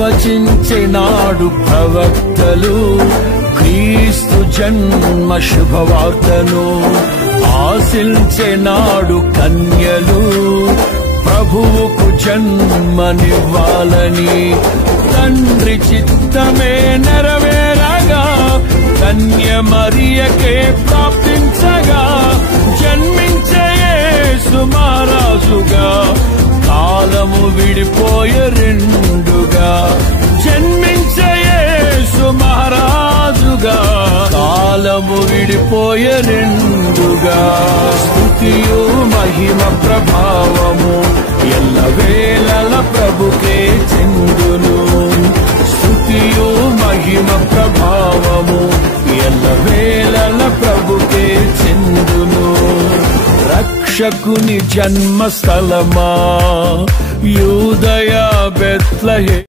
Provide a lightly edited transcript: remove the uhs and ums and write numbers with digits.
ప్రవచించినాడు ప్రవక్తలు క్రీస్తు జన్మ శుభవార్తను. ఆశించినాడు కన్యలు ప్రభువుకు జన్మనివ్వాలని. తండ్రి చిత్తమే నెరవేరగా కన్య మరియకే ప్రాప్తించగా జన్మించే యేసు మహారాజుగా కాలము విడిపోయే రెండుగా. జన్మించే యేసు మహారాజుగా కాలము విడిపోయే రెండుగా. స్తుతియు మహిమ ప్రభావము ఎల్లవేళల ప్రభుకే చెందును. స్తుతియు మహిమ ప్రభావము ఎల్లవేళల ప్రభుకే చెందును. రక్షకుని జన్మస్థలమా యూదయ బెత్లెహేము